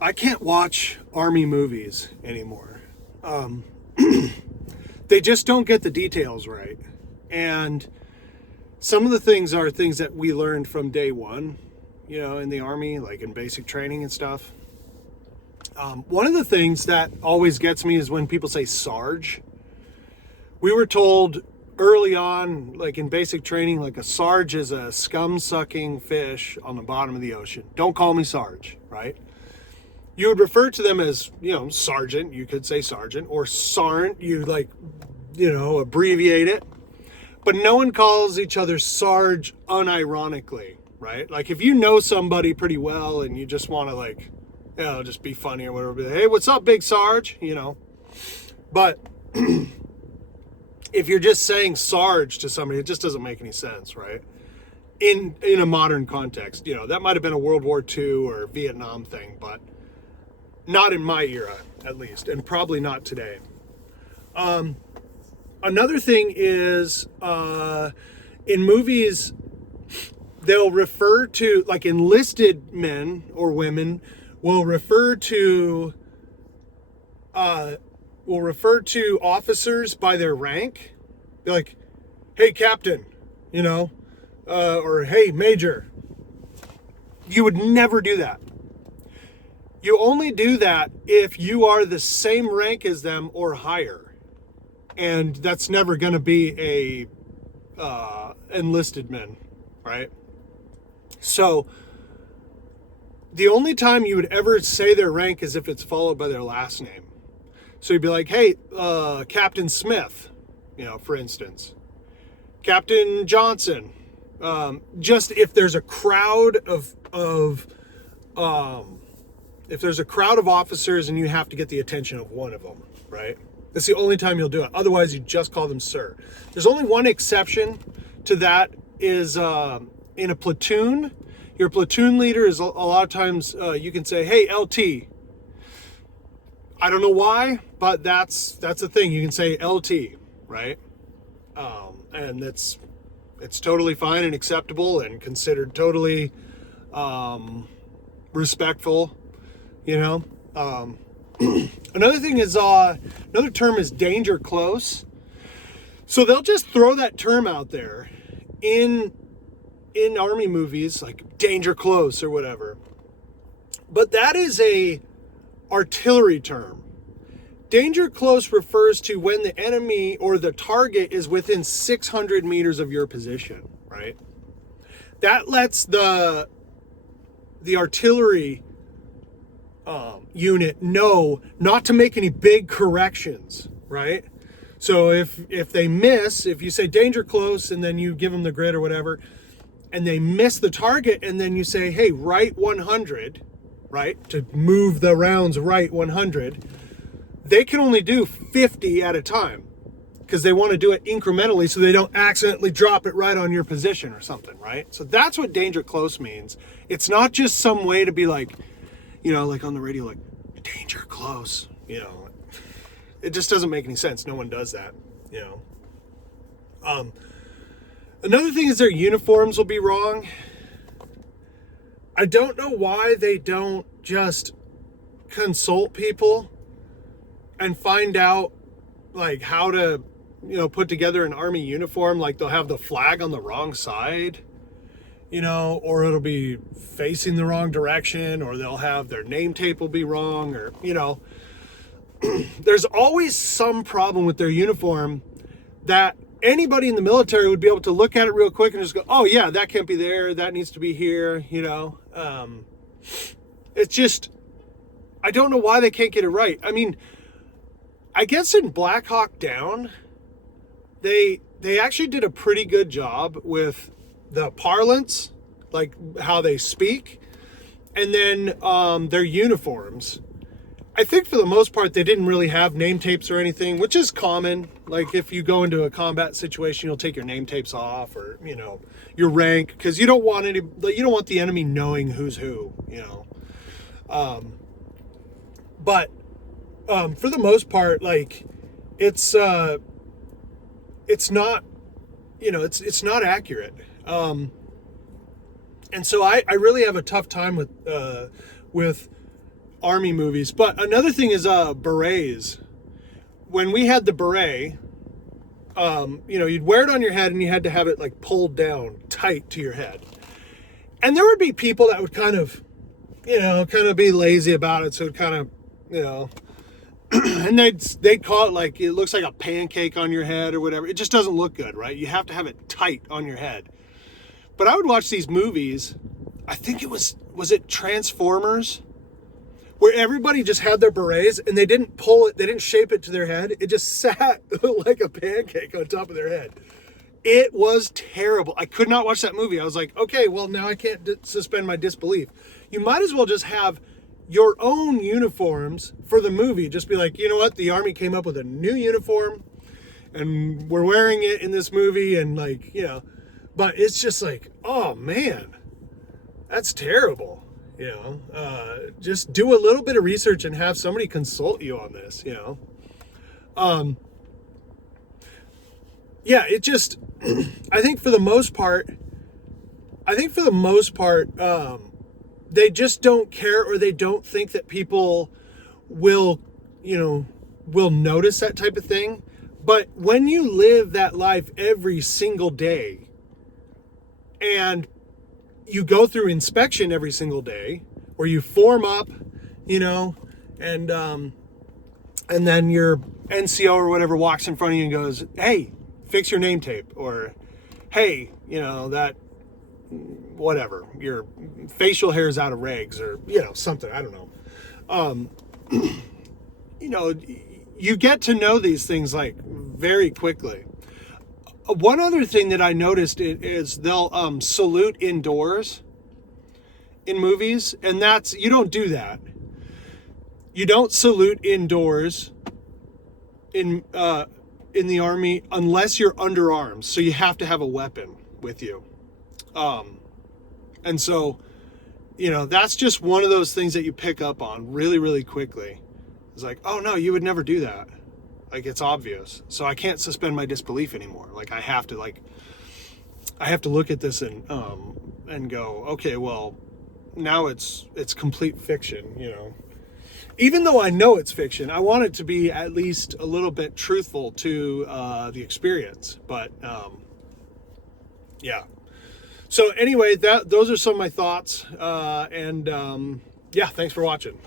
I can't watch Army movies anymore. They just don't get the details right. And some of the things are things that we learned from day one, in the Army, like in basic training and stuff. One of the things that always gets me is when people say Sarge. We were told early on, like in basic training, like a Sarge is a scum-sucking fish on the bottom of the ocean. Don't call me Sarge, right? You would refer to them as, sergeant. You could say sergeant, or sarnt. You abbreviate it. But no one calls each other Sarge unironically, right? Like if you know somebody pretty well and you just want to just be funny or whatever. Be like, hey, what's up, Big Sarge? But if you're just saying Sarge to somebody, it just doesn't make any sense, right? In a modern context, that might have been a World War II or Vietnam thing, but not in my era, at least, and probably not today. Another thing is, in movies, they'll refer to, like enlisted men or women will refer to officers by their rank. Be like, hey, Captain, or hey, Major. You would never do that. You only do that if you are the same rank as them or higher. And that's never going to be a enlisted men, right? So the only time you would ever say their rank is if it's followed by their last name. So you'd be like, hey, Captain Smith, for instance. Captain Johnson. Just if there's a crowd of officers and you have to get the attention of one of them, right? That's the only time you'll do it. Otherwise, you just call them sir. There's only one exception to that is in a platoon. Your platoon leader is a lot of times you can say, hey, LT. I don't know why, but that's a thing. You can say LT, right? And it's totally fine and acceptable and considered totally respectful, Another thing is, another term is danger close. So they'll just throw that term out there in Army movies, like danger close or whatever. But that is a artillery term. Danger close refers to when the enemy or the target is within 600 meters of your position, right? That lets the artillery unit know not to make any big corrections, right? So if they miss, if you say danger close and then you give them the grid or whatever, and they miss the target and then you say, hey, right 100, right, to move the rounds right 100, they can only do 50 at a time because they want to do it incrementally so they don't accidentally drop it right on your position or something, right? So that's what danger close means. It's not just some way to be like, like on the radio, like, danger close, It just doesn't make any sense. No one does that, Another thing is their uniforms will be wrong. I don't know why they don't just consult people and find out, like, how to, put together an Army uniform. Like, they'll have the flag on the wrong side, or it'll be facing the wrong direction, or they'll have their name tape will be wrong, or, there's always some problem with their uniform that anybody in the military would be able to look at it real quick and just go, oh yeah, that can't be there, that needs to be here, It's just, I don't know why they can't get it right. I mean, I guess in Black Hawk Down, they actually did a pretty good job with the parlance, like how they speak, and then their uniforms. I think for the most part, they didn't really have name tapes or anything, which is common. Like if you go into a combat situation, you'll take your name tapes off or, your rank, because you don't want the enemy knowing who's who, But for the most part, like it's not, it's not accurate. And so I really have a tough time with Army movies. But another thing is berets. When we had the beret, you'd wear it on your head and you had to have it like pulled down tight to your head. And there would be people that would kind of be lazy about it. So it kind of, and they'd call it like, it looks like a pancake on your head or whatever. It just doesn't look good, right? You have to have it tight on your head. But I would watch these movies. I think was it Transformers? Where everybody just had their berets and they didn't pull it, they didn't shape it to their head. It just sat like a pancake on top of their head. It was terrible. I could not watch that movie. I was like, okay, well, now I can't suspend my disbelief. You might as well just have your own uniforms for the movie. Just be like, you know what? The Army came up with a new uniform and we're wearing it in this movie. And like, but it's just like, oh man, that's terrible. Just do a little bit of research and have somebody consult you on this, it just, I think for the most part, they just don't care, or they don't think that people will notice that type of thing. But when you live that life every single day and you go through inspection every single day, where you form up, and then your NCO or whatever walks in front of you and goes, hey, fix your name tape, or hey, that whatever, your facial hair is out of regs, or something, I don't know. You get to know these things like very quickly. One other thing that I noticed is they'll salute indoors in movies, and you don't do that. You don't salute indoors in the Army unless you're under arms, so you have to have a weapon with you. And so, that's just one of those things that you pick up on really, really quickly. It's like, oh no, you would never do that. Like, it's obvious. So I can't suspend my disbelief anymore. Like, I have to look at this and go, okay, well, now it's complete fiction, Even though I know it's fiction, I want it to be at least a little bit truthful to the experience. But yeah. So anyway, those are some of my thoughts. Thanks for watching.